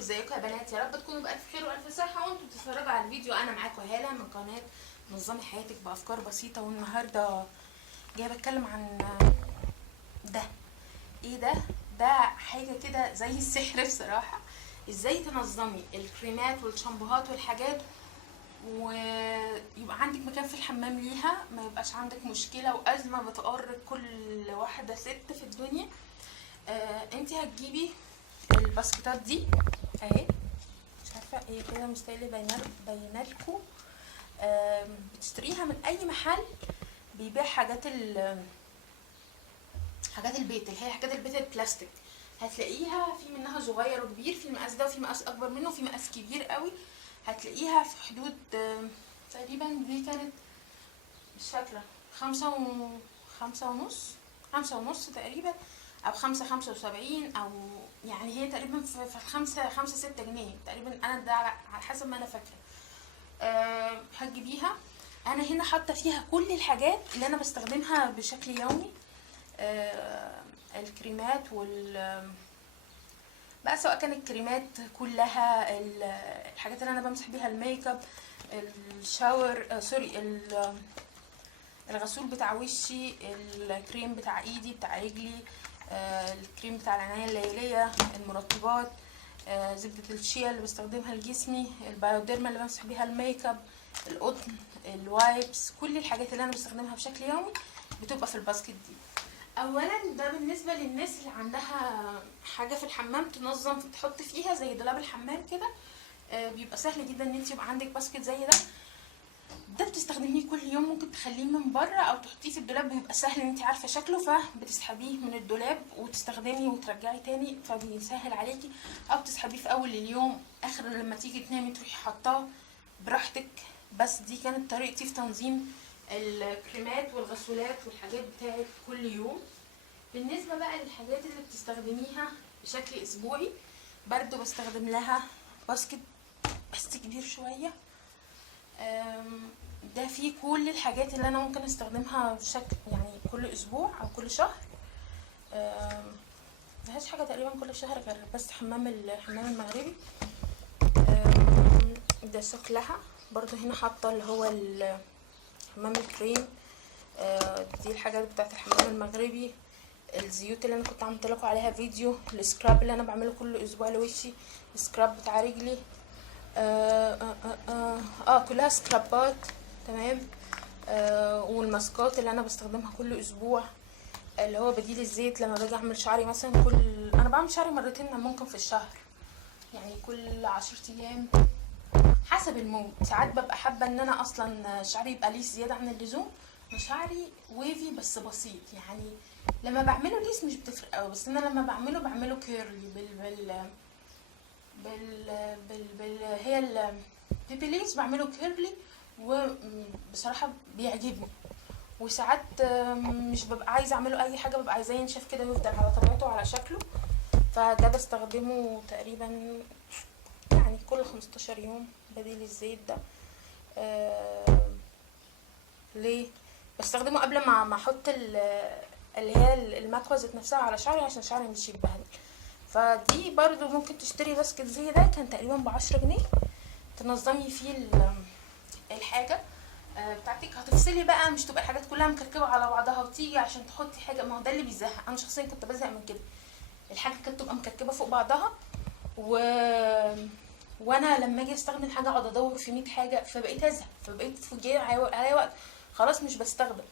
ازيكم يا بنات؟ يا رب تكونوا بألف خير وألف صحة وانتم بتتفرجوا على الفيديو. انا معاكم هالة من قناة نظمي حياتك بأفكار بسيطة، والنهاردة جايه بتكلم عن ده. ايه ده؟ ده حاجة كده زي السحر بصراحة. ازاي تنظمي الكريمات والشامبوهات والحاجات ويبقى عندك مكان في الحمام ليها، ما يبقاش عندك مشكلة وأزمة بتقرك كل واحدة ست في الدنيا. انتي هتجيبي الباسكتات دي اهي، مش عارفه ايه كده مستاهله باينالكوا. بتشتريها من اي محل بيبيع حاجات البيت، اللي هي حاجات البيت البلاستيك. هتلاقيها في منها صغير وكبير، في المقاس ده وفي مقاس اكبر منه وفي مقاس كبير قوي. هتلاقيها في حدود تقريبا دي كانت مش فاكره خمسة ونص تقريبا، او 5.75، او يعني هي تقريبا في خمسة 6 جنيه تقريبا. انا ده على حسب ما انا فاكره. هتجيبيها. انا هنا حاطه فيها كل الحاجات اللي انا بستخدمها بشكل يومي. الكريمات بقى، سواء كانت الكريمات كلها، الحاجات اللي انا بمسح بيها الميك اب، الشاور الغسول بتاع وشي، الكريم بتاع ايدي بتاع رجلي، الكريم بتاع العناية الليلية، المرطبات، زبدة الشيا اللي بستخدمها لجسمي، البايوديرما اللي بمسح بيها الميك اب، القطن، الوايبس، كل الحاجات اللي انا بستخدمها بشكل يومي بتبقى في الباسكت دي. اولا ده بالنسبة للناس اللي عندها حاجة في الحمام تنظم تحط فيها زي دولاب الحمام كده. بيبقى سهل جدا ان انت يبقى عندك باسكت زي ده بتستخدميه كل يوم. ممكن تخليه من بره او تحطيه في الدولاب، بيبقى سهل ان انت عارفه شكله، فبتسحبيه من الدولاب وتستخدمي وترجعي تاني، فبيسهل عليكي. او تسحبيه في اول اليوم، اخر لما تيجي تنامي تروحي حطاه براحتك. بس دي كانت طريقتي في تنظيم الكريمات والغسولات والحاجات بتاعت كل يوم. بالنسبه بقى للحاجات اللي بتستخدميها بشكل اسبوعي، برضو بستخدم لها باسكت بس كبير شويه. ده فيه كل الحاجات اللي انا ممكن استخدمها بشكل يعني كل اسبوع او كل شهر. مفيهاش حاجه تقريبا كل شهر غير بس الحمام المغربي. ده شكلها برضو. هنا حاطه اللي هو حمام الكريم. دي الحاجات بتاعت الحمام المغربي. الزيوت اللي انا كنت عملت لكم عليها فيديو، السكراب اللي انا بعمله كل اسبوع لوشي، السكراب بتاع رجلي. كلها سكرابات. تمام. والماسكات اللي انا بستخدمها كل اسبوع، اللي هو بديل الزيت لما باجي اعمل شعري مثلا. انا بعمل شعري مرتين ممكن في الشهر، يعني كل 10 ايام حسب المود. ساعات ببقى حابه ان انا اصلا شعري يبقى ليس زياده عن اللزوم، وشعري ويفي بس بسيط. يعني لما بعمله ليس مش بتفرق قوي، بس انا لما بعمله كيرلي هي البيبي بعمله كيرلي، وبصراحه بيعجبني. وساعات مش ببقى عايزه اعمله اي حاجه، ببقى عايزاه ينشف كده ويفضل على طبيعته وعلى شكله. فده بستخدمه تقريبا يعني كل 15 يوم بديل الزيت ده. ليه بستخدمه؟ قبل ما احط اللي هي المكوى ذات نفسها على شعري، عشان شعري مش يتبهدل. فدي برضو ممكن تشتري باسكت زي ده، كان تقريبا ب10 جنيه، تنظمي فيه الحاجه بتاعتك. هتفصلي بقى، مش تبقى الحاجات كلها مكركبه على بعضها وتيجي عشان تحطي حاجه. ما هو ده اللي بيزهق. انا شخصيا كنت بزهق من كده، الحاجه كانت تبقى مكركبه فوق بعضها وانا لما اجي استخدم حاجه اقعد ادور في 100 حاجه، فبقيت ازهق، فبقيت جاي عليا وقت خلاص مش بستخدم.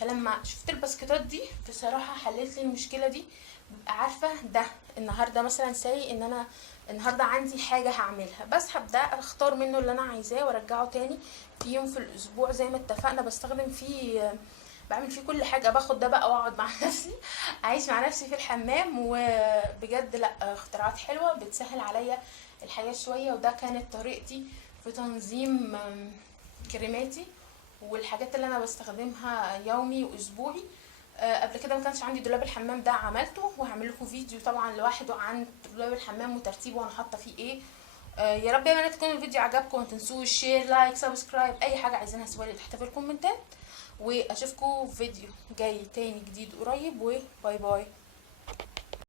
فلما شفت الباسكتات دي بصراحه حلت لي المشكله دي. ببقى عارفه ده النهارده مثلا ان انا النهارده عندي حاجه هعملها، بسحب ده اختار منه اللي انا عايزاه وارجعه تاني في يوم في الاسبوع زي ما اتفقنا. بستخدم فيه، بعمل فيه كل حاجه. باخد ده بقى واقعد مع نفسي، اعيش مع نفسي في الحمام. وبجد لا، اختراعات حلوه بتسهل عليا الحياه شويه. وده كانت طريقتي في تنظيم كريماتي والحاجات اللي انا بستخدمها يومي واسبوعي. قبل كده ما كانش عندي دولاب الحمام ده، عملته وهعمل لكم فيديو طبعا لوحده عن دولاب الحمام وترتيبه وانا حاطه فيه ايه. يا رب يا بنات يكون الفيديو عجبكم. ما تنسوش شير، لايك، سبسكرايب، اي حاجه عايزينها سيبوها لي تحت في الكومنتات. واشوفكم في فيديو جاي تاني جديد قريب، وباي باي.